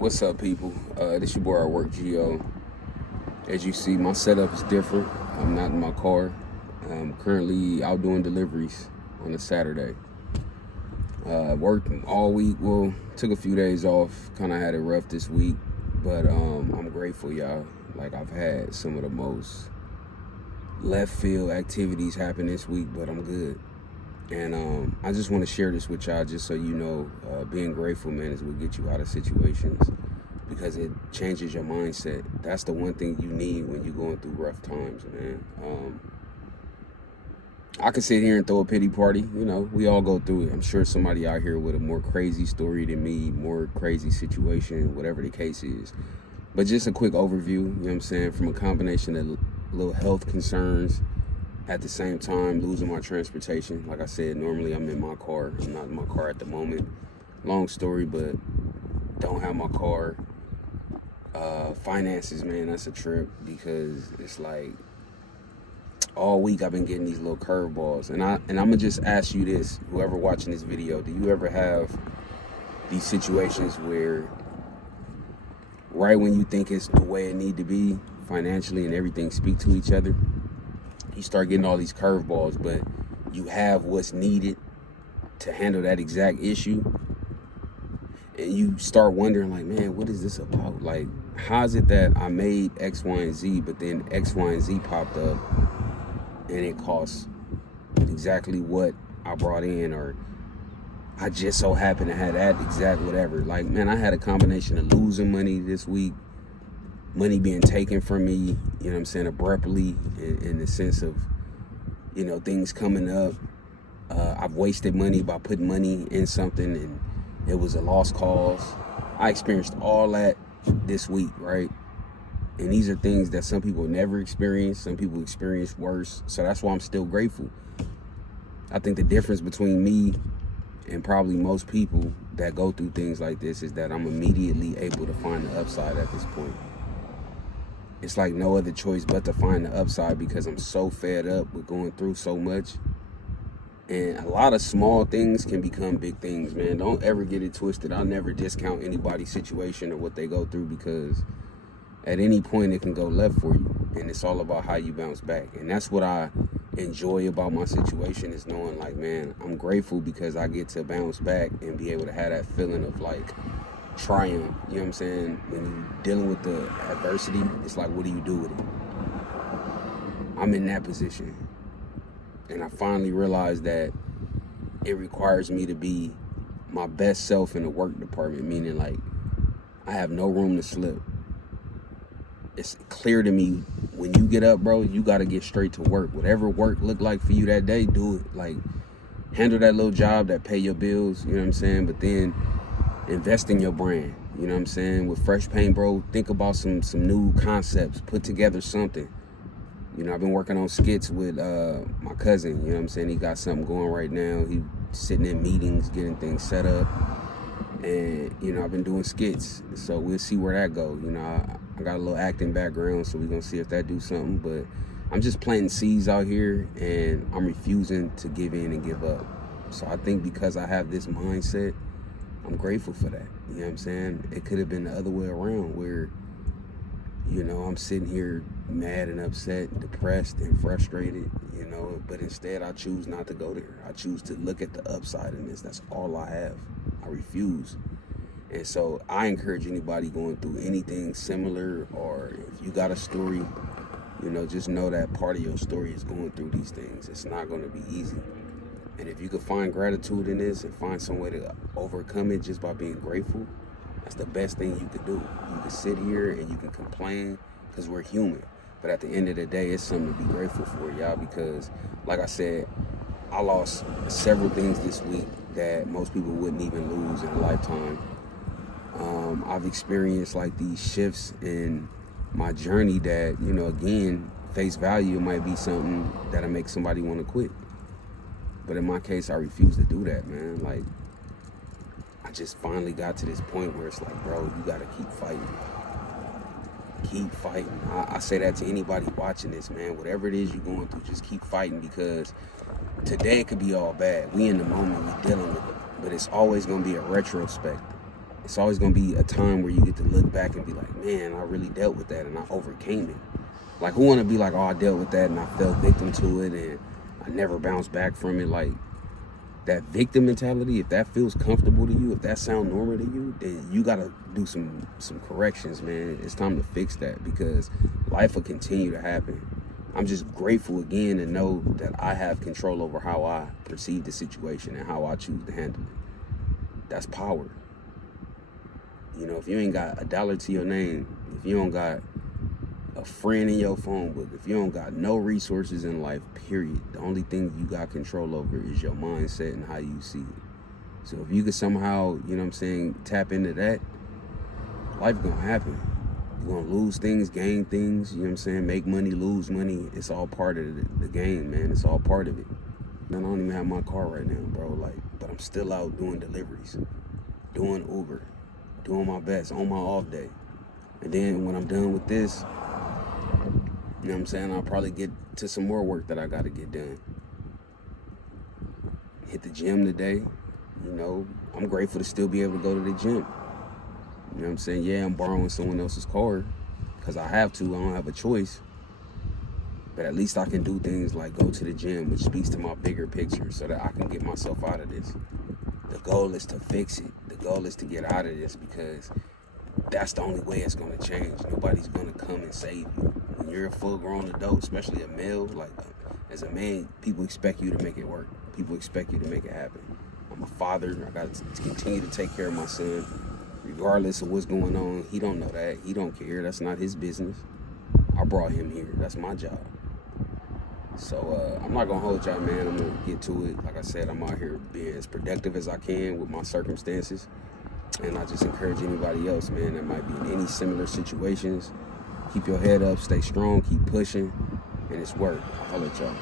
What's up, people? This your boy at work, Gio. As you see, my setup is different. I'm not in my car. I'm currently out doing deliveries on a Saturday. Worked all week. Well, took a few days off. Kind of had it rough this week, but I'm grateful, y'all. Like, I've had some of the most left field activities happen this week, but I'm good. And I just want to share this with y'all just so you know, being grateful, man, is what gets you out of situations because it changes your mindset. That's the one thing you need when you're going through rough times, man. I could sit here and throw a pity party. You know, we all go through it. I'm sure somebody out here with a more crazy story than me, more crazy situation, whatever the case is. But just a quick overview, you know what I'm saying, from a combination of little health concerns, at the same time, losing my transportation. Like I said, normally I'm in my car. I'm not in my car at the moment. Long story, but don't have my car. Finances, man, that's a trip because it's like all week I've been getting these little curveballs. And I'm gonna just ask you this, whoever watching this video, do you ever have these situations where right when you think it's the way it need to be financially and everything speak to each other, you start getting all these curveballs, but you have what's needed to handle that exact issue, and you start wondering, like, man, what is this about? Like, how is it that I made X, Y, and Z, but then X, Y, and Z popped up, and it costs exactly what I brought in, or I just so happen to have that exact whatever. Like, man, I had a combination of losing money this week, money being taken from me, you know what I'm saying, abruptly, in the sense of, you know, things coming up. I've wasted money by putting money in something and it was a lost cause. I experienced all that this week, right? And these are things that some people never experience. Some people experience worse. So that's why I'm still grateful. I think the difference between me and probably most people that go through things like this is that I'm immediately able to find the upside at this point. It's like no other choice but to find the upside because I'm so fed up with going through so much. And a lot of small things can become big things, man. Don't ever get it twisted. I'll never discount anybody's situation or what they go through because at any point it can go left for you. And it's all about how you bounce back. And that's what I enjoy about my situation is knowing, like, man, I'm grateful because I get to bounce back and be able to have that feeling of, like, triumph. You know what I'm saying? When you're dealing with the adversity, it's like, what do you do with it? I'm in that position. And I finally realized that it requires me to be my best self in the work department, meaning, like, I have no room to slip. It's clear to me, when you get up, bro, you got to get straight to work. Whatever work look like for you that day, do it. Like, handle that little job that pay your bills, you know what I'm saying? But then invest in your brand, you know what I'm saying? With Fresh Paint, bro, think about some new concepts, put together something. You know, I've been working on skits with my cousin, you know what I'm saying? He got something going right now. He sitting in meetings, getting things set up. And, you know, I've been doing skits. So we'll see where that goes. You know, I got a little acting background, so we're going to see if that do something. But I'm just planting seeds out here, and I'm refusing to give in and give up. So I think because I have this mindset, I'm grateful for that. You know what I'm saying? It could have been the other way around where, you know, I'm sitting here mad and upset, depressed and frustrated, you know, but instead I choose not to go there. I choose to look at the upside in this. That's all I have. I refuse. And so I encourage anybody going through anything similar, or if you got a story, you know, just know that part of your story is going through these things. It's not going to be easy. And if you could find gratitude in this and find some way to overcome it just by being grateful, that's the best thing you could do. You can sit here and you can complain because we're human. But at the end of the day, it's something to be grateful for, y'all, because, like I said, I lost several things this week that most people wouldn't even lose in a lifetime. I've experienced, like, these shifts in my journey that, you know, again, face value might be something that'll make somebody want to quit. But in my case, I refuse to do that, man. Like, I just finally got to this point where it's like, bro, you gotta keep fighting. Keep fighting. I say that to anybody watching this, man. Whatever it is you're going through, just keep fighting, because today it could be all bad. We in the moment, we dealing with it. But it's always gonna be a retrospect. it's always gonna be a time where you get to look back and be like, man, I really dealt with that and I overcame it. Like, who wanna be like, oh, I dealt with that and I fell victim to it and I never bounced back from it? Like, that victim mentality, if that feels comfortable to you, if that sounds normal to you, then you gotta do some corrections, man. It's time to fix that, because life will continue to happen. I'm just grateful again to know that I have control over how I perceive the situation and how I choose to handle it. That's power. You know, if you ain't got $1 to your name, if you don't got a friend in your phone book, if you don't got no resources in life, period, the only thing you got control over is your mindset and how you see it. So if you could somehow, you know what I'm saying, tap into that, life gonna happen. You're gonna lose things, gain things, you know what I'm saying, make money, lose money. It's all part of the game, man. It's all part of it. Man, I don't even have my car right now, bro, like, but I'm still out doing deliveries, doing Uber, doing my best on my off day. And then when I'm done with this, you know what I'm saying, I'll probably get to some more work that I got to get done. Hit the gym today. You know, I'm grateful to still be able to go to the gym. You know what I'm saying? Yeah, I'm borrowing someone else's car because I have to. I don't have a choice. But at least I can do things like go to the gym, which speaks to my bigger picture, so that I can get myself out of this. The goal is to fix it. The goal is to get out of this, because that's the only way it's going to change. Nobody's going to come and save you. When you're a full-grown adult, especially a male, like, as a man, people expect you to make it work. People expect you to make it happen. I'm a father. I got to continue to take care of my son, regardless of what's going on. He don't know that. He don't care. That's not his business. I brought him here. That's my job. So I'm not going to hold y'all, man. I'm going to get to it. Like I said, I'm out here being as productive as I can with my circumstances. And I just encourage anybody else, man, that might be in any similar situations. Keep your head up, stay strong, keep pushing, and it's work. I'll let y'all.